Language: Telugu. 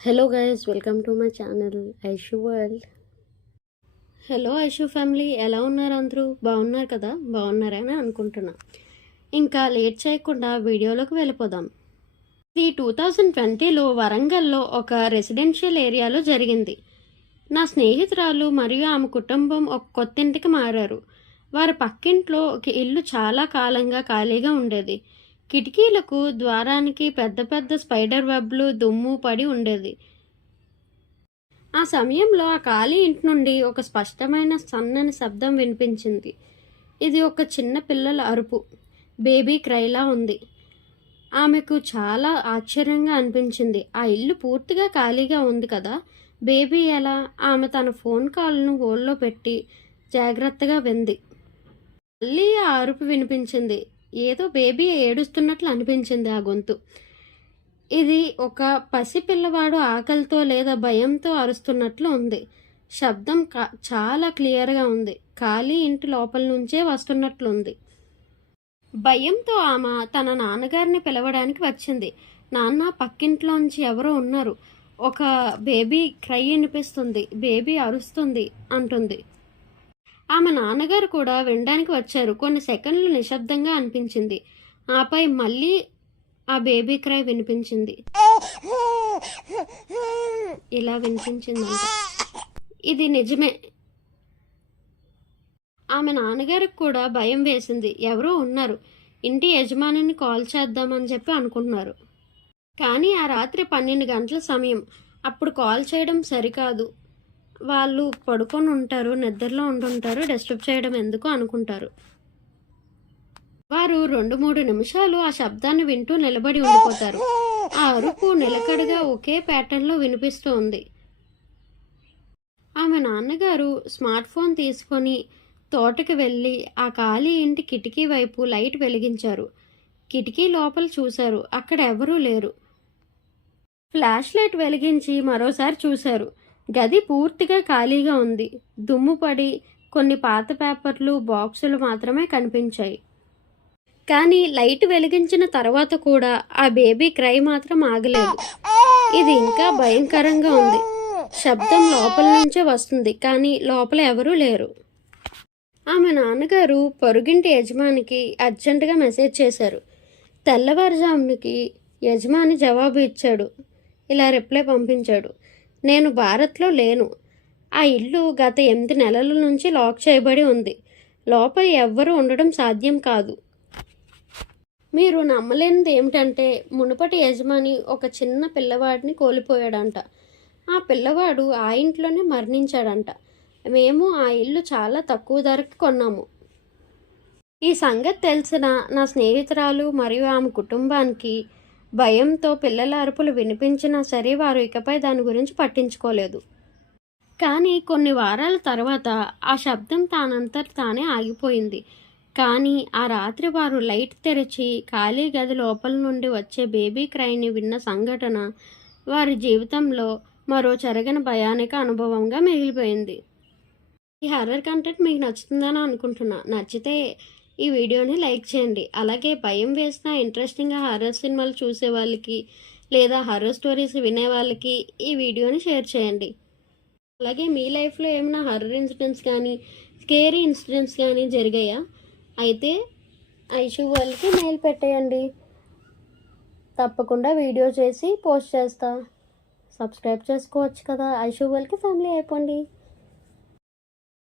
Hello guys, welcome to my channel Aishu world. Hello Aishu family, ఎలా ఉన్నారు? అందరూ బాగున్నారు కదా? బాగున్నారని అనుకుంటున్నా. ఇంకా లేట్ చేయకుండా వీడియోలోకి వెళ్ళిపోదాం. ఇది 2020లో వరంగల్లో ఒక రెసిడెన్షియల్ ఏరియాలో జరిగింది. నా స్నేహితురాలు మరియు ఆమె కుటుంబం ఒక కొత్త ఇంటికి మారారు. వారి పక్కింట్లో ఒక ఇల్లు చాలా కాలంగా ఖాళీగా ఉండేది. కిటికీలకు ద్వారానికి పెద్ద పెద్ద స్పైడర్ వెబ్లు దుమ్ము పడి ఉండేది. ఆ సమయంలో ఆ ఖాళీ ఇంటి నుండి ఒక స్పష్టమైన సన్నని శబ్దం వినిపించింది. ఇది ఒక చిన్న పిల్లల అరుపు, బేబీ క్రైలా ఉంది. ఆమెకు చాలా ఆశ్చర్యంగా అనిపించింది. ఆ ఇల్లు పూర్తిగా ఖాళీగా ఉంది కదా, బేబీ ఎలా? ఆమె తన ఫోన్ కాల్ను హోల్లో పెట్టి జాగ్రత్తగా వింది. మళ్ళీ ఆ అరుపు వినిపించింది. ఏదో బేబీ ఏడుస్తున్నట్లు అనిపించింది ఆ గొంతు. ఇది ఒక పసిపిల్లవాడు ఆకలితో లేదా భయంతో అరుస్తున్నట్లు ఉంది. శబ్దం చాలా క్లియర్గా ఉంది. ఖాళీ ఇంటి లోపల నుంచే వస్తున్నట్లుంది. భయంతో ఆమె తన నాన్నగారిని పిలవడానికి వచ్చింది. నాన్న, పక్కింట్లోంచి ఎవరో ఉన్నారు. ఒక బేబీ క్రై వినిపిస్తుంది, బేబీ అరుస్తుంది అంటుంది. ఆమె నాన్నగారు కూడా వినడానికి వచ్చారు. కొన్ని సెకండ్లు నిశ్శబ్దంగా అనిపించింది. ఆపై మళ్ళీ ఆ బేబీ క్రై వినిపించింది. ఇలా వినిపించిందంట. ఇది నిజమే. ఆమె నాన్నగారికి కూడా భయం వేసింది. ఎవరో ఉన్నారు, ఇంటి యజమానిని కాల్ చేద్దామని చెప్పి అనుకుంటున్నారు. కానీ ఆ రాత్రి 12 గంటల సమయం. అప్పుడు కాల్ చేయడం సరికాదు. వాళ్ళు పడుకొని ఉంటారు, నిద్రలో ఉంటుంటారు, డిస్టర్బ్ చేయడం ఎందుకు అనుకుంటారు. వారు 2-3 నిమిషాలు ఆ శబ్దాన్ని వింటూ నిలబడి ఉండిపోతారు. ఆ అరుపు నిలకడగా ఒకే ప్యాటర్న్లో వినిపిస్తూ ఉంది. ఆమె నాన్నగారు స్మార్ట్ ఫోన్ తీసుకొని తోటకి వెళ్ళి ఆ ఖాళీ ఇంటి కిటికీ వైపు లైట్ వెలిగించారు. కిటికీ లోపల చూశారు. అక్కడ ఎవరూ లేరు. ఫ్లాష్ లైట్ వెలిగించి మరోసారి చూశారు. గది పూర్తిగా ఖాళీగా ఉంది. దుమ్ము పడి కొన్ని పాత పేపర్లు, బాక్సులు మాత్రమే కనిపించాయి. కానీ లైట్ వెలిగించిన తర్వాత కూడా ఆ బేబీ క్రై మాత్రం ఆగలేదు. ఇది ఇంకా భయంకరంగా ఉంది. శబ్దం లోపల నుంచే వస్తుంది, కానీ లోపల ఎవరూ లేరు. ఆమె నాన్నగారు పొరుగింటి యజమానికి అర్జెంటుగా మెసేజ్ చేశారు. తెల్లవారుజామునికి యజమాని జవాబు ఇచ్చాడు. ఇలా రిప్లై పంపించాడు. నేను భారత్లో లేను. ఆ ఇల్లు గత 8 నెలల నుంచి లాక్ చేయబడి ఉంది. లోపల ఎవ్వరూ ఉండడం సాధ్యం కాదు. మీరు నమ్మలేనిది ఏమిటంటే, మునుపటి యజమాని ఒక చిన్న పిల్లవాడిని కోల్పోయాడంట. ఆ పిల్లవాడు ఆ ఇంట్లోనే మరణించాడంట. మేము ఆ ఇల్లు చాలా తక్కువ ధరకు కొన్నాము. ఈ సంగతి తెలిసిన నా స్నేహితురాలు మరియు ఆమె కుటుంబానికి భయంతో పిల్లల అరుపులు వినిపించినా సరే వారు ఇకపై దాని గురించి పట్టించుకోలేదు. కానీ కొన్ని వారాల తర్వాత ఆ శబ్దం తానే ఆగిపోయింది. కానీ ఆ రాత్రి వారు లైట్ తెరిచి ఖాళీ గది లోపల నుండి వచ్చే బేబీ క్రైని విన్న సంఘటన వారి జీవితంలో మరో చెరగని భయానక అనుభవంగా మిగిలిపోయింది. ఈ హర్రర్ కంటెంట్ మీకు నచ్చుతుందని అనుకుంటున్నా. నచ్చితే ఈ వీడియోని లైక్ చేయండి. అలాగే భయం వేసిన ఇంట్రెస్టింగ్గా హర్రర్ సినిమాలు చూసే వాళ్ళకి లేదా హర్రర్ స్టోరీస్ వినే వాళ్ళకి ఈ వీడియోని షేర్ చేయండి. అలాగే మీ లైఫ్లో ఏమైనా హర్రర్ ఇన్సిడెంట్స్ కానీ స్కేరీ ఇన్సిడెంట్స్ కానీ జరిగాయా? అయితే ఐషు వాళ్ళకి మెయిల్ పెట్టేయండి. తప్పకుండా వీడియో చేసి పోస్ట్ చేస్తా. సబ్స్క్రైబ్ చేసుకోవచ్చు కదా. ఐషు వాళ్ళకి ఫ్యామిలీ అయిపోండి.